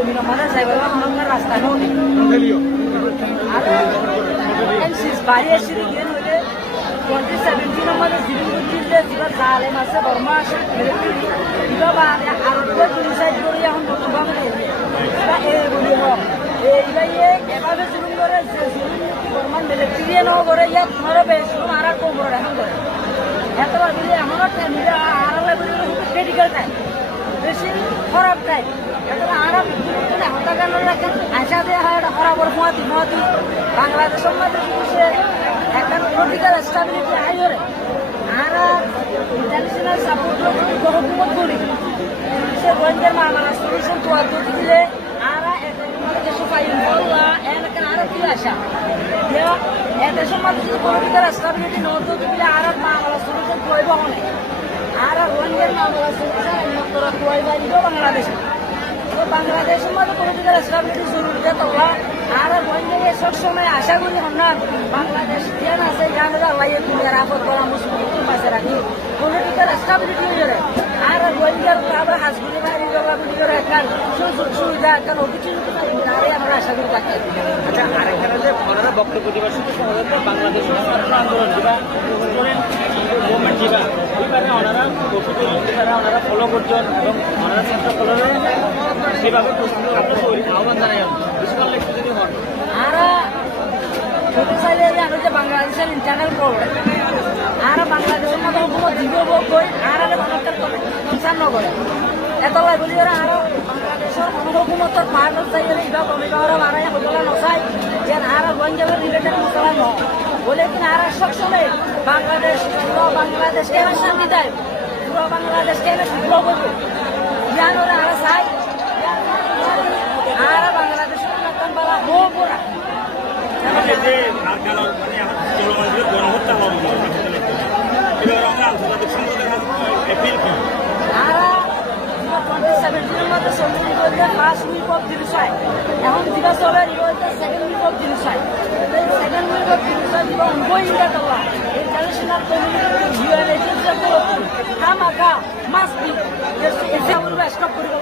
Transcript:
জমিন মানে যাইবার মনে রাস্তা নেই বাড়ি এসে গিয়ে হলে 2017 মধ্যে জিরুজিলে যেটা জালেম আছে বর্মা আছে কিবা আরো জুনিসাইড করে এখন নতুন ভাবে এই বলি হোক এইবাইয়ে এভাবে জুলুম করে যে জুলুম বর্মান মিলিটারিয়ে ন করে ইয়াত তোমারও বেশ আর কম করে এখন করে এতবার বলি এমনও টাইমে আর ক্রিটিক্যাল টাইম বেশি খারাপ টাইম এতবার আরাম হতাকার রাখেন আশা দেওয়া হয় এটা খারাপ করে মহাতি বাংলাদেশের মধ্যে সে একটা পলিটিক্যাল স্টেবিলিটি হাই করে আর ইন্টারন্যাশনাল সাপোর্ট হুকুমত করি সে রোহিঙ্গার মামলা সলিউশন তো দিলে আর দেশ পাইন বললা এলাকা আরো কি আশা দেশের মধ্যে যদি পলিটিক্যাল স্টেবিলিটি নতুন দিলে আর মামলা সলিউশন করব অনেক আর রোহিঙ্গার মামলা সলিউশন করব বাংলাদেশে তো বাংলাদেশের মধ্যে পলিটিক্যাল স্টেবিলিটি জরুরি তোলা আর রোহিঙ্গা সবসময় আশা করি হন্যার বাংলাদেশ জ্ঞান আছে গানের আল্লাহ তুমি রাফত করা মুসলিম পাশে রাখি পলিটিক্যাল স্টেবিলিটি হয়ে যাবে আর রোহিঙ্গার আবার হাসগুলি বাড়ি জলাগুলি করে একটা সুযোগ সুবিধা একটা অভিযোগ আরে আমরা আশা করি থাকি আচ্ছা আরেকখানে যে ওনারা বক্তব্য দিবার সাথে সহজত বাংলাদেশের ছাত্র আন্দোলন দিবা স্টুডেন্ট মুভমেন্ট দিবা এইবারে ওনারা ওনারা ফলো করছেন এবং ওনারা ছাত্র ফলো সেভাবে প্রস্তুত আপনার আহ্বান জানাই বিশাল একটু যদি হন আর ছোট চাইলে আমি যে বাংলাদেশের ইন্টারনাল প্রবলেম আর বাংলাদেশের মধ্যে হুকুমত দিব কই আর মানুষের কনসার্ন নকরে এতলাই বলি ওরা আরো বাংলাদেশের হুকুমতর পার্ট চাইলে কিবা কমিটা ওরা বাড়াই সকলে নচাই যে আর রোহিঙ্গাদের রিলেটেড মশলা ন বলে কিনা আর সবসময় বাংলাদেশ কেন শান্তি দেয় পুরো বাংলাদেশ কেন শুক্র করবে জ্ঞান ওরা আর চাই আর বাংলাদেশের বলা হো পুরা গণহত্যা হওয়া এবার আমরা আন্তর্জাতিক সম্প্রদায়ের এপিল করি আর 2017 মধ্যে সন্ধানী করলে ফার্স্ট উইক অফ জিরুসাইড এখন যেটা চলে second week of genocide second week of genocide দিব বইটা দেওয়া ইন্টারন্যাশনাল কমিউনিটি ইউএন এজেন্সি কামাকা মাস্ট বি এসে আমরা স্টপ করিব